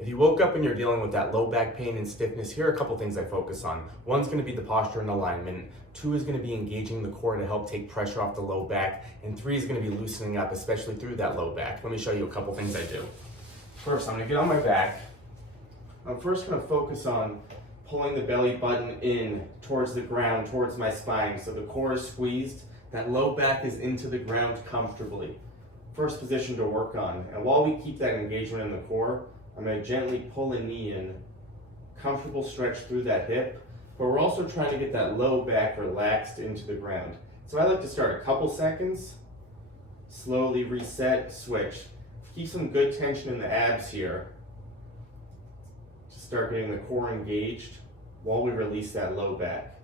If you woke up and you're dealing with that low back pain and stiffness, here are a couple things I focus on. One's going to be the posture and alignment. 2 is going to be engaging the core to help take pressure off the low back. And 3 is going to be loosening up, especially through that low back. Let me show you a couple things I do. First, I'm going to get on my back. I'm first going to focus on pulling the belly button in towards the ground, towards my spine. So the core is squeezed, that low back is into the ground comfortably. First position to work on. And while we keep that engagement in the core, I'm going to gently pull a knee in, comfortable stretch through that hip, but we're also trying to get that low back relaxed into the ground. So I like to start a couple seconds, slowly reset, switch. Keep some good tension in the abs here to start getting the core engaged while we release that low back.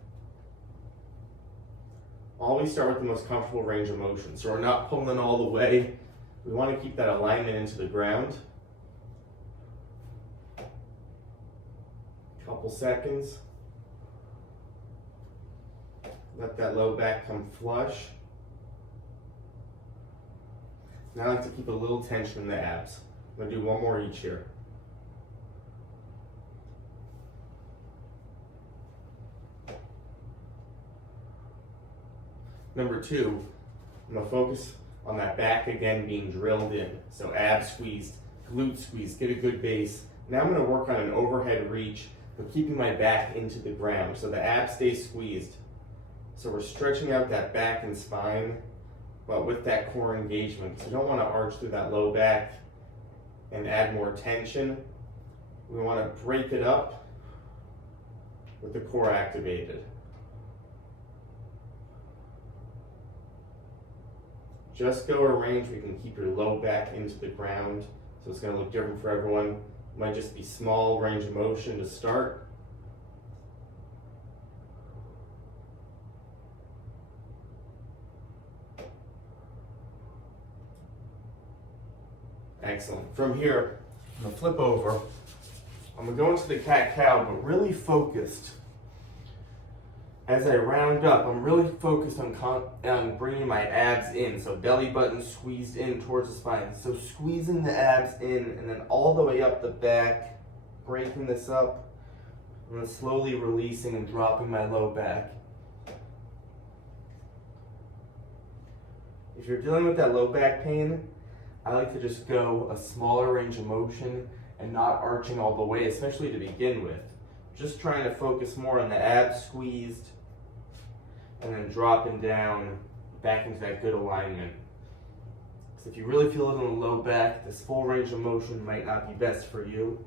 Always start with the most comfortable range of motion. So we're not pulling all the way. We want to keep that alignment into the ground. Couple seconds. Let that low back come flush. Now I like to keep a little tension in the abs. I'm going to do one more each here. Number 2, I'm going to focus on that back again being drilled in. So abs squeezed, glute squeezed, get a good base. Now I'm going to work on an overhead reach, but keeping my back into the ground so the abs stay squeezed. So we're stretching out that back and spine, but with that core engagement. So you don't want to arch through that low back and add more tension. We want to break it up with the core activated. Just go a range where you can keep your low back into the ground. So it's going to look different for everyone. It might just be small range of motion to start. Excellent. From here, I'm going to flip over. I'm going to go into the cat-cow, but really focused. As I round up, I'm really focused on bringing my abs in. So belly button squeezed in towards the spine. So squeezing the abs in and then all the way up the back, breaking this up, and then slowly releasing and dropping my low back. If you're dealing with that low back pain, I like to just go a smaller range of motion and not arching all the way, especially to begin with. Just trying to focus more on the abs squeezed and then dropping down back into that good alignment. So if you really feel it in the low back, this full range of motion might not be best for you.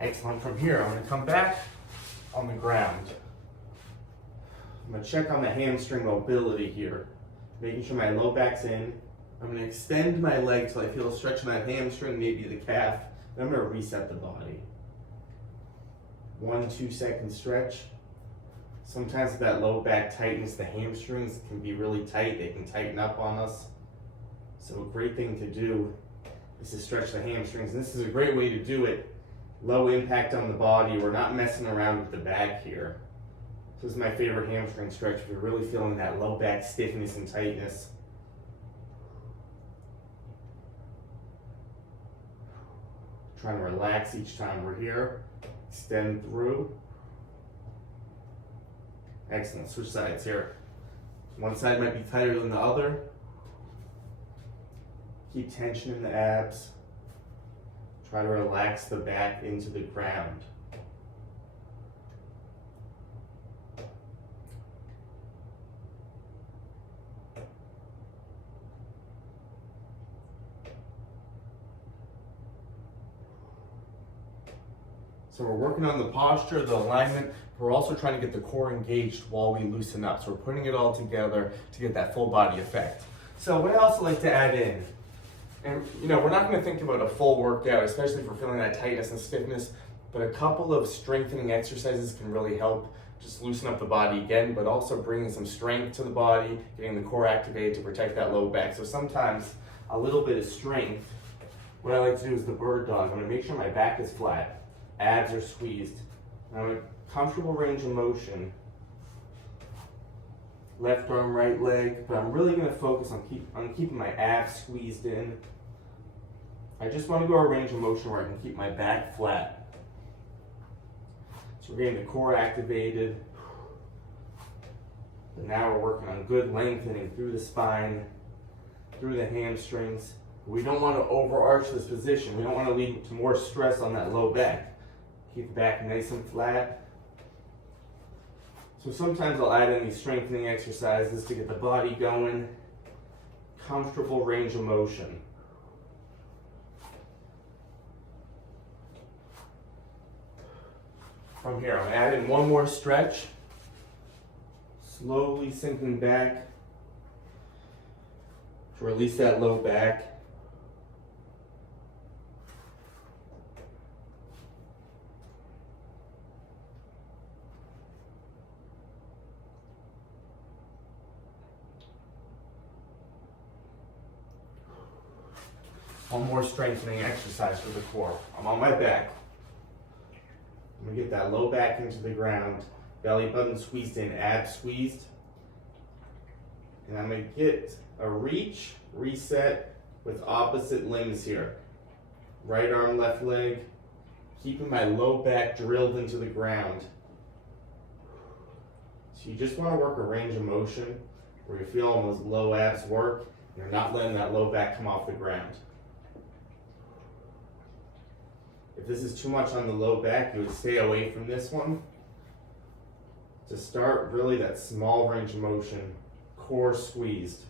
Excellent. From here, I'm going to come back on the ground. I'm going to check on the hamstring mobility here, making sure my low back's in. I'm going to extend my leg till I feel a stretch in that hamstring, maybe the calf. Then I'm going to reset the body. 1-2 second stretch. Sometimes with that low back tightness, the hamstrings can be really tight. They can tighten up on us. So a great thing to do is to stretch the hamstrings. And this is a great way to do it. Low impact on the body. We're not messing around with the back here. This is my favorite hamstring stretch if you're really feeling that low back stiffness and tightness. Trying to relax each time we're here. Extend through. Excellent. Switch sides here. One side might be tighter than the other. Keep tension in the abs. Try to relax the back into the ground. So we're working on the posture, the alignment. We're also trying to get the core engaged while we loosen up. So we're putting it all together to get that full body effect. So what I also like to add in, and we're not going to think about a full workout, especially if we're feeling that tightness and stiffness, but a couple of strengthening exercises can really help just loosen up the body again, but also bringing some strength to the body, getting the core activated to protect that low back. So sometimes a little bit of strength, what I like to do is the bird dog. I'm gonna make sure my back is flat, abs are squeezed. And I'm in a comfortable range of motion. Left arm, right leg, but I'm really gonna focus on keeping my abs squeezed in. I just wanna go a range of motion where I can keep my back flat. So we're getting the core activated. But now we're working on good lengthening through the spine, through the hamstrings. We don't want to overarch this position. We don't want to lead to more stress on that low back. Keep the back nice and flat. So sometimes I'll add in these strengthening exercises to get the body going. Comfortable range of motion. From here, I'm adding one more stretch. Slowly sinking back to release that low back. One more strengthening exercise for the core. I'm on my back. I'm gonna get that low back into the ground, belly button squeezed in, abs squeezed. And I'm gonna get a reach, reset with opposite limbs here. Right arm, left leg, keeping my low back drilled into the ground. So you just wanna work a range of motion where you're feeling those low abs work, and you're not letting that low back come off the ground. If this is too much on the low back, you would stay away from this one. To start, really that small range of motion, core squeezed.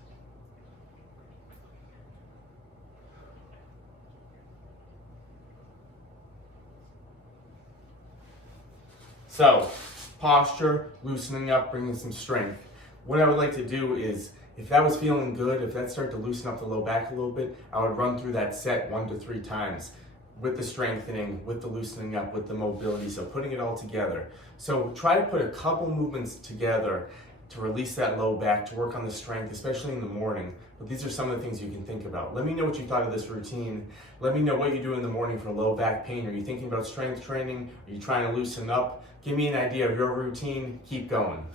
So, posture, loosening up, bringing some strength. What I would like to do is, if that was feeling good, if that started to loosen up the low back a little bit, I would run through that set 1 to 3 times. With the strengthening, with the loosening up, with the mobility, so putting it all together. So try to put a couple movements together to release that low back, to work on the strength, especially in the morning. But these are some of the things you can think about. Let me know what you thought of this routine. Let me know what you do in the morning for low back pain. Are you thinking about strength training? Are you trying to loosen up? Give me an idea of your routine. Keep going.